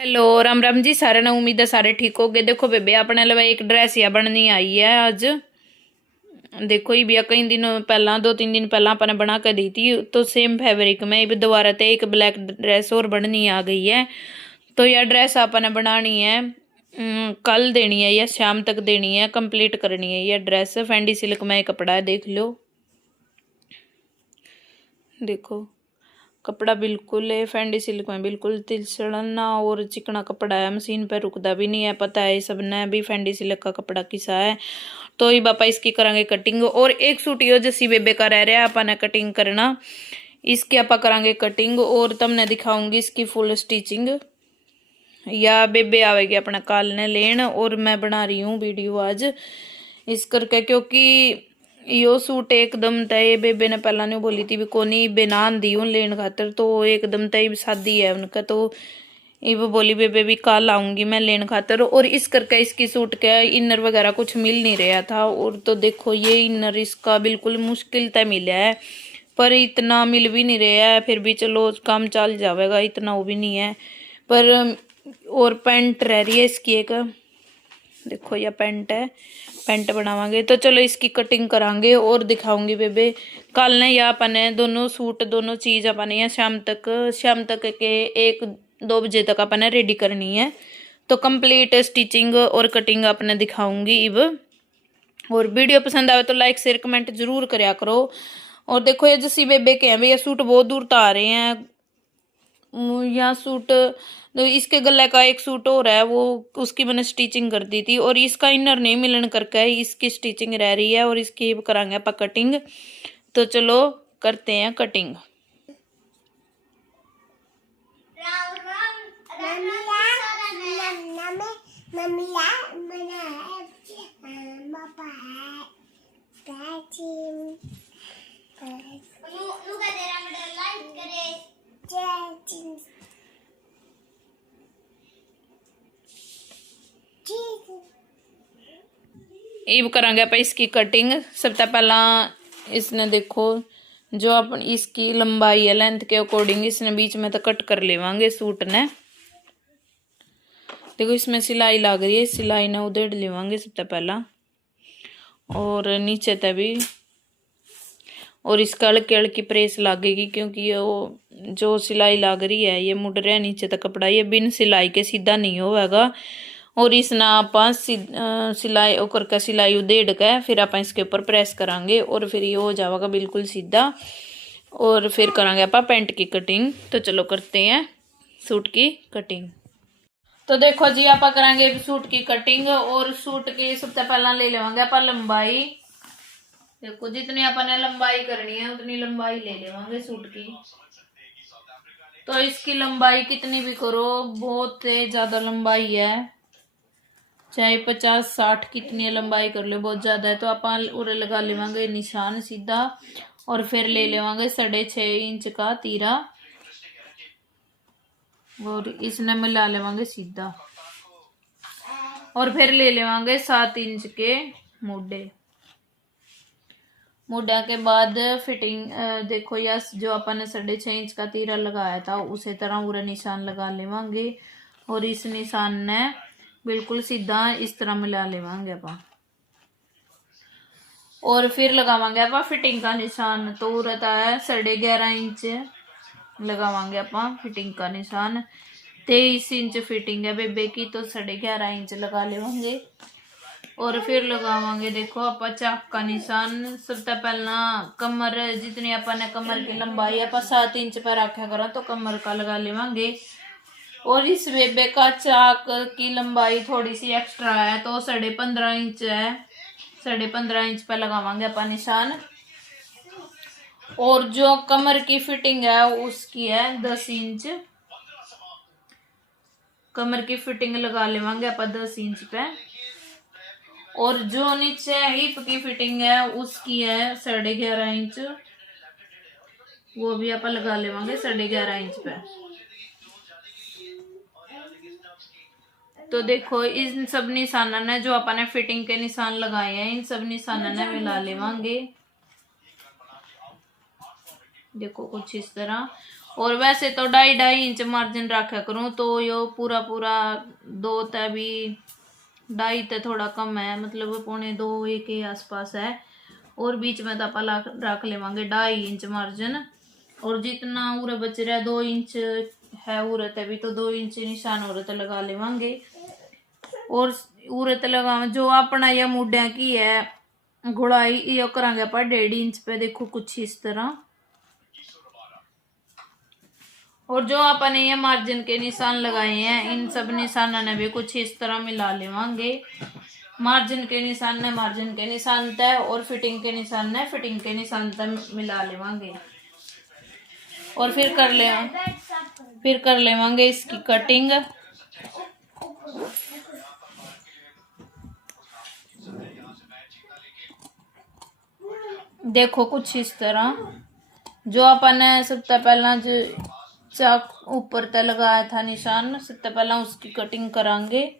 Hello Ram Ram ji सारे ने। उम्मीद है सारे ठीक हो गए। देखो बेबे अपने लिए एक ड्रेस या बननी आई है आज। देखो ये भी कई दिनों पहला 2-3 दिन पहला अपने बना कर दी थी, तो सेम फैब्रिक में भी दोबारा ते एक ब्लैक ड्रेस और बननी आ गई है। तो यह ड्रेस अपने बनानी है, कल देनी है या शाम तक देनी है, कंप्लीट करनी है। यह ड्रेस फैंडी सिल्क में कपड़ा है, देख लो। देखो कपड़ा बिल्कुल है फैंडी सिल्क में, बिल्कुल तिलसड़ना और चिकना कपड़ा है, मशीन पे रुकदा भी नहीं है। पता है सबने भी फैंडी सिल्क का कपड़ा किसा है। तो ये बापा इसकी करांगे कटिंग। और एक सूट यो जसी बेबे का रह रहा है अपने कटिंग करना, इसकी आप करांगे कटिंग और तमने दिखाऊंगी इसकी फुल स्टिचिंग। या बेबे आवेगी अपना काल ने लेन, और मैं बना रही हूँ वीडियो आज इस करके, क्योंकि यो सूट एकदम तय बेबे ने पहला नहीं बोली थी भी कोनी बेनान दी हूँ लेन खातर, तो एकदम तय शादी है उनका। तो ये वो बोली बेबे भी कल आऊंगी मैं लेन खातर। और इस करके इसकी सूट के इनर वगैरह कुछ मिल नहीं रहा था। और तो देखो ये इनर इसका बिल्कुल मुश्किल तय मिला है, पर इतना मिल भी नहीं रहा है। फिर भी चलो काम चल जाएगा, इतना वो भी नहीं है। पर और पैंट रह रही है इसकी एक, देखो यह पैंट है, पैंट बनावांगे। तो चलो इसकी कटिंग करांगे और दिखाऊंगी बेबे कल ने। या अपने दोनों सूट दोनों चीज अपने या शाम तक के 1-2 बजे तक अपने रेडी करनी है। तो कंप्लीट स्टिचिंग और कटिंग अपने दिखाऊंगी इब। और वीडियो पसंद आवे तो लाइक शेयर कमेंट जरूर करया करो। और देखो ये जसी बेबे के हैं, ये सूट बहुत दूर तो आ रहे हैं। यहाँ सूट तो इसके गले का एक सूट हो रहा है, वो उसकी मैंने स्टिचिंग कर दी थी। और इसका इनर नहीं मिलन करके इसकी स्टिचिंग रह रही है, और इसकी करांगे आप कटिंग। तो चलो करते हैं कटिंग। ये करांगे आप इसकी कटिंग। सबसे पहला इसने देखो जो अपन इसकी लंबाई है लेंथ के अकॉर्डिंग इसने बीच में तो कट कर लेवांगे सूट ने। देखो इसमें सिलाई लग रही है, सिलाई ने उधेड़ लेवांगे सबसे पहला, और नीचे तभी। और इसका हल्की हल्की प्रेस लगेगी, क्योंकि ये वो जो सिलाई लग रही है ये मुड़ रहा है नीचे तक कपड़ा, ये बिन सिलाई के सीधा नहीं होगा। और इस ना आप सिलाई ओकर का सिलाई उधेड़ के फिर आप इसके ऊपर प्रेस करांगे, और फिर ये हो जाएगा बिल्कुल सीधा। और फिर करांगे आप पैंट की कटिंग। तो चलो करते हैं सूट की कटिंग। तो देखो जी आप करांगे सूट की कटिंग। और सूट की सबसे पहला ले लेवांगे आप लंबाई। देखो जितनी अपने लंबाई करनी है उतनी लंबाई ले लेवांगे सूट की। तो इसकी लंबाई कितनी भी करो, बहुत ज्यादा लंबाई है, चाहे 50-60 कितनी लंबाई कर लो, बहुत ज्यादा है। तो आप उरे लगा लेवांगे निशान सीधा, और फिर ले लेवांगे 6.5 इंच का तीरा, और इसने मिला लेवांगे सीधा। और फिर ले लेवांगे 7 इंच के मोढे। मोढा के बाद फिटिंग देखो यस जो अपन ने 6.5 इंच का तीरा लगाया था उसी तरह पूरा निशान लगा लेवांगे। और इस निशान ने बिल्कुल सीधा इस तरह मिला लेवांगे अपन। और फिर लगावांगे अपन फिटिंग का निशान। तो रहता है 11.5 इंच लगावांगे अपन फिटिंग का निशान। 23 इंच फिटिंग है बेबे की, तो 11.5 इंच लगा लेवांगे। और फिर लगावांगे देखो आप चाक का निशान। सबसे पहला कमर जितनी अपन कमर की लंबाई आप 7 इंच पर रखा करो, तो कमर का लगा लेवांगे। और इस बेबे का चाक की लंबाई थोड़ी सी एक्स्ट्रा है, तो 15.5 इंच है, 15.5 इंच पर लगावांगे अपन निशान। और जो कमर की फिटिंग है उसकी है 10 इंच, कमर की फिटिंग लगा लेवांगे अपन 10 इंच पे। और जो नीचे हिप की फिटिंग है उसकी है 11.5 इंच, वो भी आप लगा लेवांगे 11.5 इंच पे। तो देखो इन सब निशाना ने जो अपन फिटिंग के निशान लगाए हैं इन सब निशाना ने मिला लेवांगे। देखो कुछ इस तरह। और वैसे तो 2.5 मार्जिन रखा करूँ, तो यो पूरा पूरा 2 तय भी 2.5 ते थोड़ा कम है, मतलब 1.25 के आसपास है। और बीच में तो आप रख लेवांगे 2.5 मार्जिन। और जितना उरे बच रहा 2 इंच है उरत है भी, तो 2 इंच निशान उरत लगा लेवांगे। और उरत लगा जो अपना यह मुड्या की है घुड़ाई ये करांगे आप 1.5 इंच पे, देखो कुछ इस तरह। और जो अपन ये मार्जिन के निशान लगाए हैं इन सब निशानों ने भी कुछ इस तरह मिला लेवांगे। मार्जिन के निशान ने मार्जिन के निशान तय और फिटिंग के निशान ने फिटिंग के निशान तय मिला लेवांगे। और फिर कर लेवांगे इसकी कटिंग। देखो कुछ इस तरह। जो अपन ने सबसे पहला जो चाक ऊपर तक लगाया था निशान, सबसे पहला उसकी कटिंग करांगे।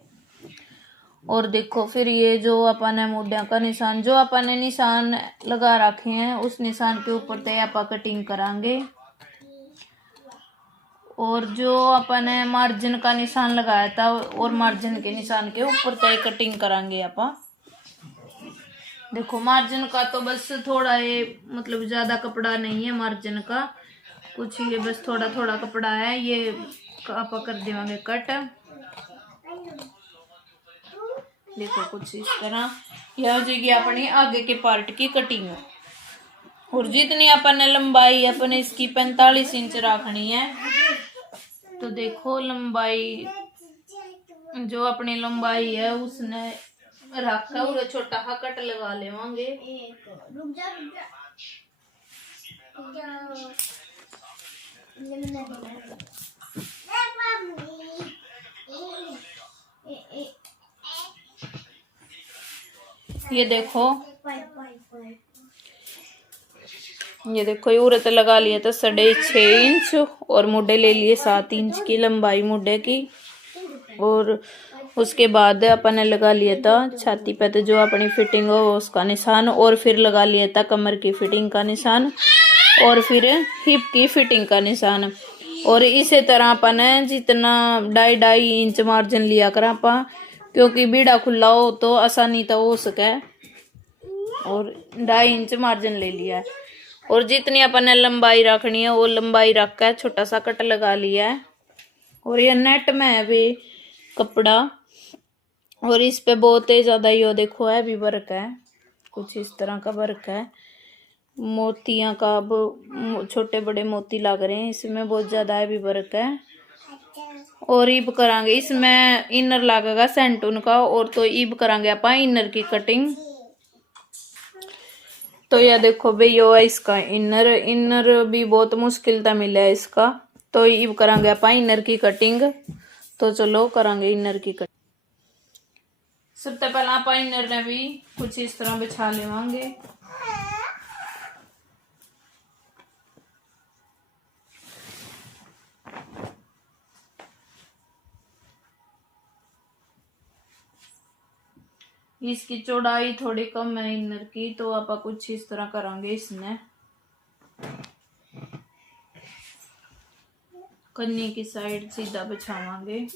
और देखो फिर ये जो अपन ने मुड्या का निशान, जो अपन ने निशान लगा रखे हैं उस निशान के ऊपर तय आप कटिंग करांगे। और जो अपन ने मार्जिन का निशान लगाया था और मार्जिन के निशान के ऊपर तय कटिंग करांगे आप। देखो मार्जिन का तो बस थोड़ा ये मतलब ज्यादा कपड़ा नहीं है मार्जिन का, कुछ ये बस थोड़ा थोड़ा कपड़ा है, ये आप कर देवांगे कट। देखो कुछ इस तरह यह हो जाएगी अपनी आगे के पार्ट की कटिंग। और जितनी अपन ने लंबाई अपने इसकी 45 इंच रखनी है, तो देखो लंबाई जो अपनी लंबाई है उसने रखा और छोटा हा कट लगा लेवांगे। ये देखो ये उरत लगा लिया था 6.5 इंच और मुड्डे ले लिए 7 इंच की लंबाई मुड्डे की। और उसके बाद अपन ने लगा लिया था छाती पे तो जो अपनी फिटिंग हो उसका निशान, और फिर लगा लिया था कमर की फिटिंग का निशान, और फिर हिप की फिटिंग का निशान। और इसी तरह अपन ने जितना 2.5 इंच मार्जिन लिया कर आपा, क्योंकि बीड़ा खुला हो तो आसानी तो हो सके। और 2.5 इंच मार्जिन ले लिया है। और जितनी अपन ने लंबाई रखनी है वो लंबाई रख कर छोटा सा कट लगा लिया है। और ये नेट में है भी कपड़ा, और इस पे बहुत ही ज्यादा यो देखो है भी वर्क है, कुछ इस तरह का वर्क है। मोतियां का अब छोटे बड़े मोती लग रहे हैं इसमें, बहुत ज्यादा है भी वर्क है। और ईब करांगे इसमें इनर लगेगा सेंटून का, और तो ईब करांगे अपन इनर की कटिंग। तो यह देखो भाई यो है इसका इनर भी बहुत मुश्किल था मिला है इसका, तो ईब करांगे अपन इनर की कटिंग। तो चलो करांगे इनर की कटिंग। सबसे पहला आप इनर ने भी कुछ इस तरह बिछा लेवांगे। इसकी चौड़ाई थोड़ी कम है इनर की, तो आप कुछ इस तरह करांगे। इसने कन्नी की साइड सीधा बिछावांगे।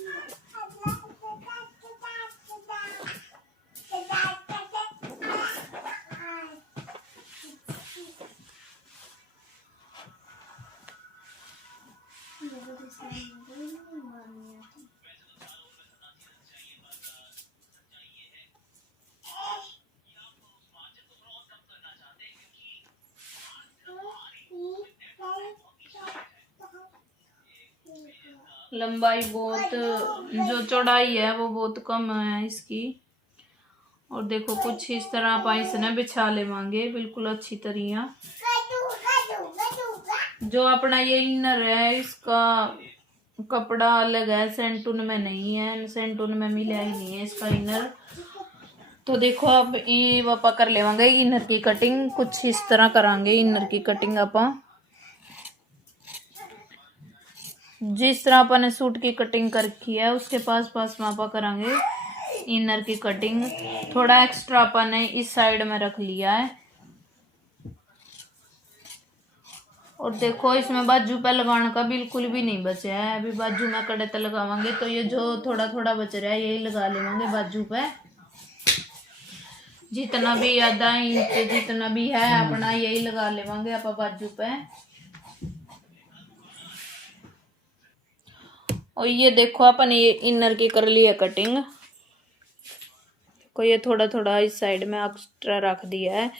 लंबाई बहुत, जो चौड़ाई है वो बहुत कम है इसकी। और देखो कुछ इस तरह आप इसने बिछा लेवांगे बिल्कुल अच्छी तरह। जो अपना ये इनर है इसका कपड़ा अलग है, सेंटून में नहीं है, सेंटून में मिला ही नहीं है इसका इनर। तो देखो अब ये वापा कर लेवांगे इनर की कटिंग, कुछ इस तरह करांगे इनर की कटिंग। आपा जिस तरह अपन ने सूट की कटिंग कर रखी है उसके पास पास में आपा करांगे इनर की कटिंग। थोड़ा एक्स्ट्रा अपन ने इस साइड में रख लिया है। और देखो इसमें बाजू पे लगाने का बिल्कुल भी नहीं बचा है। अभी बाजू में कड़े तक लगावांगे तो ये जो थोड़ा थोड़ा बच रहा है यही लगा लेंगे बाजू पे। जितना भी आधा इंच जितना भी है अपना यही लगा लेंगे आप बाजू पे। और ये देखो अपन ये इनर की कर ली है कटिंग को, ये थोड़ा थोड़ा इस साइड में एक्स्ट्रा रख दिया है,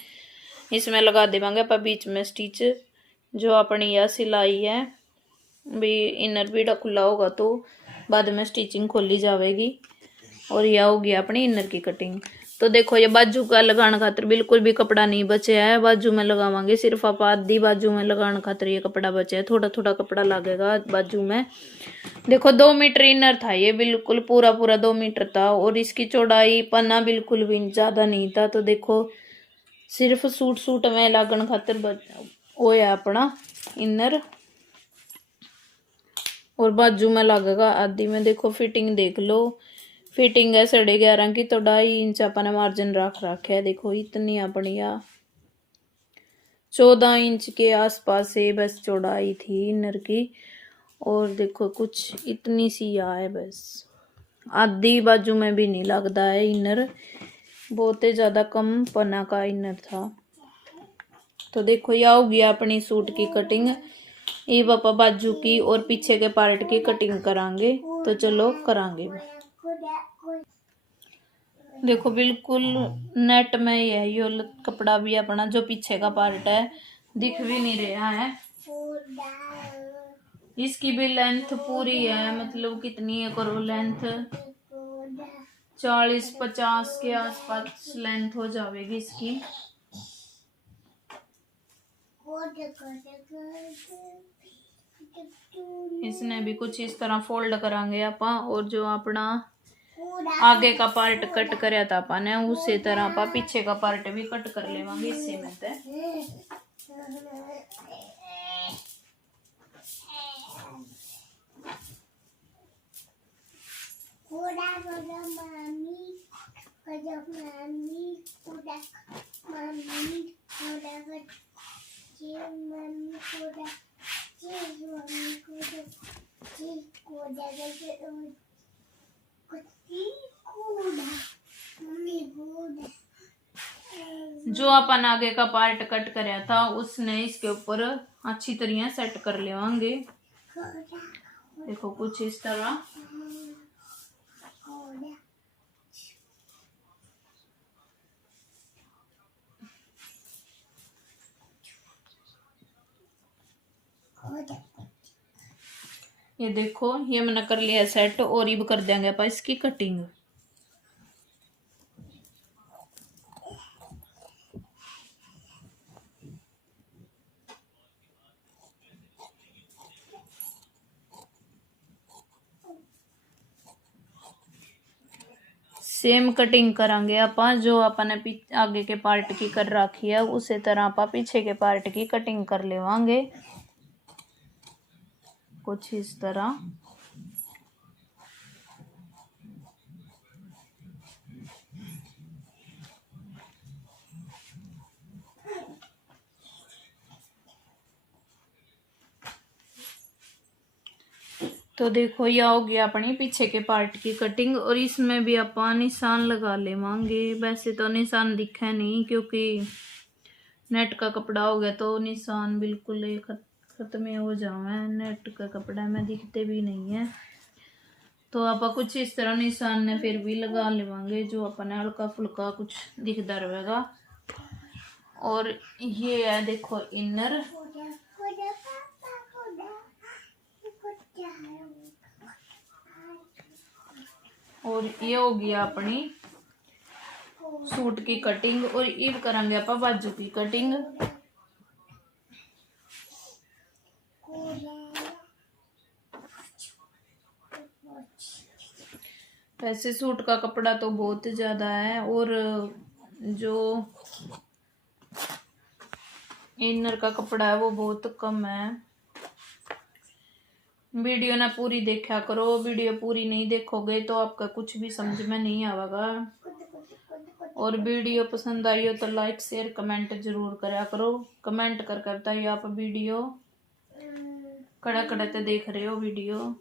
इसमें लगा देवांगे अपन बीच में स्टिच। जो अपनी यह सिलाई है भी इनर बीड़ा खुला होगा तो बाद में स्टिचिंग खोली जाएगी। और यह होगी अपनी इनर की कटिंग। तो देखो ये बाजू का लगाने खातर बिल्कुल भी कपड़ा नहीं बचे है, बाजू में लगावांगे सिर्फ आप आधी बाजू में लगाने खातर ये कपड़ा बचे है, थोड़ा थोड़ा कपड़ा लगेगा बाजू में। देखो 2 मीटर इनर था ये, बिल्कुल पूरा पूरा 2 मीटर था। और इसकी चौड़ाई पन्ना बिल्कुल भी ज्यादा नहीं था। तो देखो सिर्फ सूट सूट में लागण खातर वो है अपना इनर। और बाजू में लगेगा आधी में। देखो फिटिंग देख लो, फिटिंग है 11.5 की, तो 2.5 इंच अपने मार्जिन रख रखे है। देखो इतनी अपनी 14 इंच के आसपास है बस चौड़ाई थी इनर की। और देखो कुछ इतनी सी है बस, आधी बाजू में भी नहीं लगता है इनर, बहुत ही ज्यादा कम पना का इनर था। तो देखो यह होगी अपनी सूट की कटिंग। ये पापा बाजू की और पीछे के पार्ट की कटिंग करांगे, तो चलो करांगे। देखो बिल्कुल नेट में ही है ये कपड़ा भी अपना, जो पीछे का पार्ट है दिख भी नहीं रहा है। इसकी भी लेंथ पूरी है, मतलब कितनी है करो लेंथ 40-50 के आसपास लेंथ हो जाएगी इसकी। इसने भी कुछ इस तरह फोल्ड करांगे आपा। और जो अपना आगे का पार्ट कट करया था अपन ने उसी तरह आपा पीछे का पार्ट भी कट कर लेवांगे इसी में ते। जो अपन आगे का पार्ट कट करया था उसने इसके ऊपर अच्छी तरह सेट कर लेवांगे। देखो कुछ इस तरह। ये देखो ये मैंने कर लिया सेट। और ये कर देंगे अपन इसकी कटिंग। सेम कटिंग करांगे अपन, जो अपन ने आगे के पार्ट की कर रखी है उसी तरह अपन पीछे के पार्ट की कटिंग कर लेवांगे कुछ इस तरह। तो देखो यह हो गया अपनी पीछे के पार्ट की कटिंग। और इसमें भी अपन निशान लगा लेवांगे। वैसे तो निशान दिखे नहीं क्योंकि नेट का कपड़ा हो गया तो निशान बिल्कुल खत्म हो जावे, नेट का कपड़ा में दिखते भी नहीं है। तो आप कुछ इस तरह निशान ने फिर भी लगा लेवांगे जो अपने हल्का फुल्का कुछ दिखता रहेगा। और ये है देखो इनर। और ये हो गया अपनी सूट की कटिंग। और ये करेंगे आप बाजू की कटिंग। वैसे सूट का कपड़ा तो बहुत ज्यादा है और जो इनर का कपड़ा है वो बहुत कम है। वीडियो ना पूरी देखा करो, वीडियो पूरी नहीं देखोगे तो आपका कुछ भी समझ में नहीं आएगा। और वीडियो पसंद आई हो तो लाइक शेयर कमेंट जरूर करा करो। कमेंट कर बताइए आप वीडियो कड़ा कड़ा तो देख रहे हो वीडियो,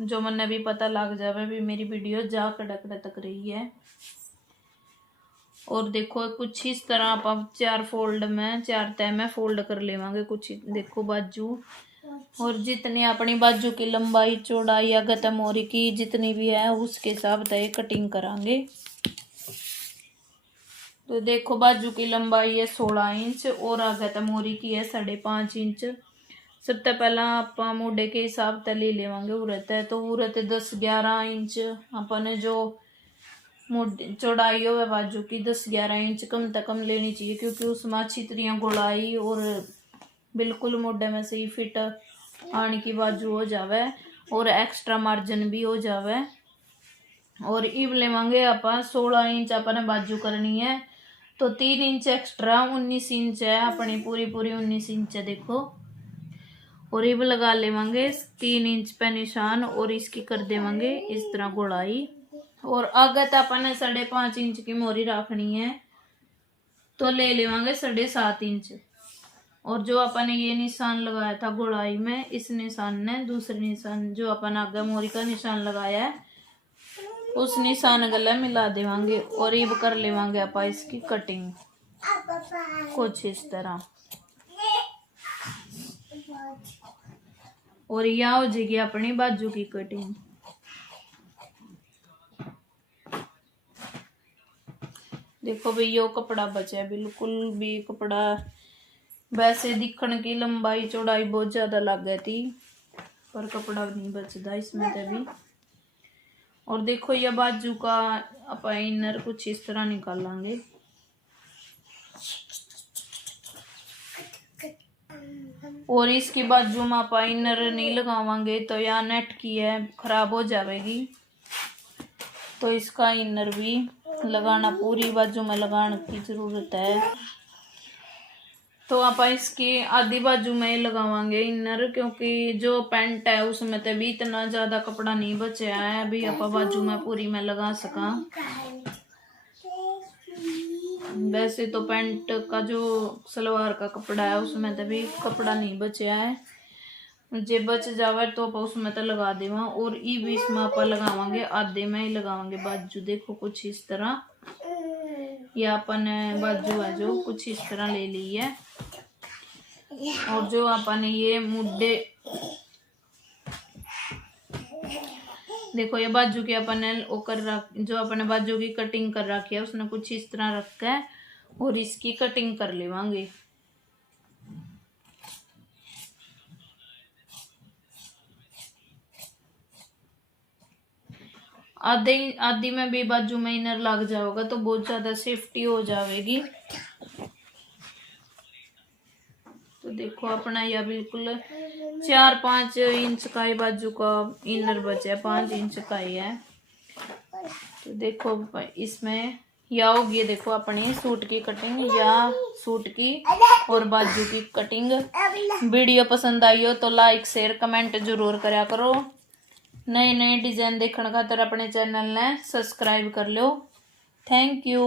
जो मैंने भी पता लग जावे भी मेरी वीडियो जा कड़ा कड़ा तक रही है। और देखो कुछ इस तरह आप 4 फोल्ड में 4 तह में फोल्ड कर लेवांगे कुछ। देखो बाजू, और जितनी अपनी बाजू की लंबाई चौड़ाई या गत मोरी की जितनी भी है उसके हिसाब से कटिंग करांगे। तो देखो बाजू की लंबाई है 16 इंच और आगे तक मोरी की है 5.5 इंच। सबसे पहला आप मोढे के हिसाब से ले लेवांगे उरत है, तो उरत 10-11 इंच अपने जो चौड़ाई हो बाजू की 10-11 इंच कम से कम लेनी चाहिए, क्योंकि उसमें अच्छी तरह गोलाई और बिल्कुल मोढे में सही फिट आने की बाजू हो जावे और एक्स्ट्रा मार्जिन भी हो जावे। और इब लेवांगे आप 16 इंच अपने बाजू करनी है, तो 3 इंच एक्स्ट्रा 19 इंच है अपनी पूरी 19 इंच है देखो। और इब लगा लेवांगे 3 इंच पे निशान और इसकी कर देवांगे इस तरह गोलाई। और आगे तो अपने 5.5 इंच की मोरी रखनी है, तो ले लेवांगे 7.5 इंच। और जो अपन ये निशान लगाया था गोलाई में, इस निशान ने दूसरे निशान जो अपन आगे मोरी का निशान लगाया है उस निशान गले मिला देवांगे। और ये कर लेवांगे आप इसकी कटिंग कुछ इस तरह। और यह हो जाएगी अपनी बाजू की कटिंग। देखो भाई यो कपड़ा बचा है, बिल्कुल भी कपड़ा वैसे दिखने की लंबाई चौड़ाई बहुत ज्यादा लग गई थी, पर कपड़ा नहीं बचता इसमें तभी। और देखो ये बाजू का अपन इनर कुछ इस तरह निकालेंगे। और इसकी बाजू में आप इनर नहीं लगावांगे तो यहाँ नेट की है खराब हो जाएगी, तो इसका इनर भी लगाना पूरी बाजू में लगाने की जरूरत है। तो आप इसकी आधी बाजू में लगावांगे इनर, क्योंकि जो पैंट है उसमें तो भी इतना ज्यादा कपड़ा नहीं बचा है, अभी आप बाजू में पूरी में लगा सका। वैसे तो पैंट का जो सलवार का कपड़ा है उसमें तो भी कपड़ा नहीं बचा है, जे बच जावे तो आप उसमें तो लगा देवा। और ई बीच में आप लगावांगे आधे में ही लगावांगे बाजू। देखो कुछ इस तरह, या अपन बाजू है जो कुछ इस तरह ले ली है। और जो अपन ये मुड्डे देखो ये बाजू की अपन जो अपने बाजू की कटिंग कर रखी है उसने कुछ इस तरह रखा है, और इसकी कटिंग कर लेवांगे। आधी में भी बाजू में इनर लग जाएगा तो बहुत ज्यादा सेफ्टी हो जाएगी। तो देखो अपना यह बिल्कुल 4-5 इंच का ही बाजू का इनर बचा है, 5 इंच का ही है। तो देखो इसमें या होगी देखो अपनी सूट की कटिंग या सूट की और बाजू की कटिंग। वीडियो पसंद आई हो तो लाइक शेयर कमेंट जरूर करा करो। नए नए डिजाइन देखने खातर अपने चैनल ने सब्सक्राइब कर लो। Thank you.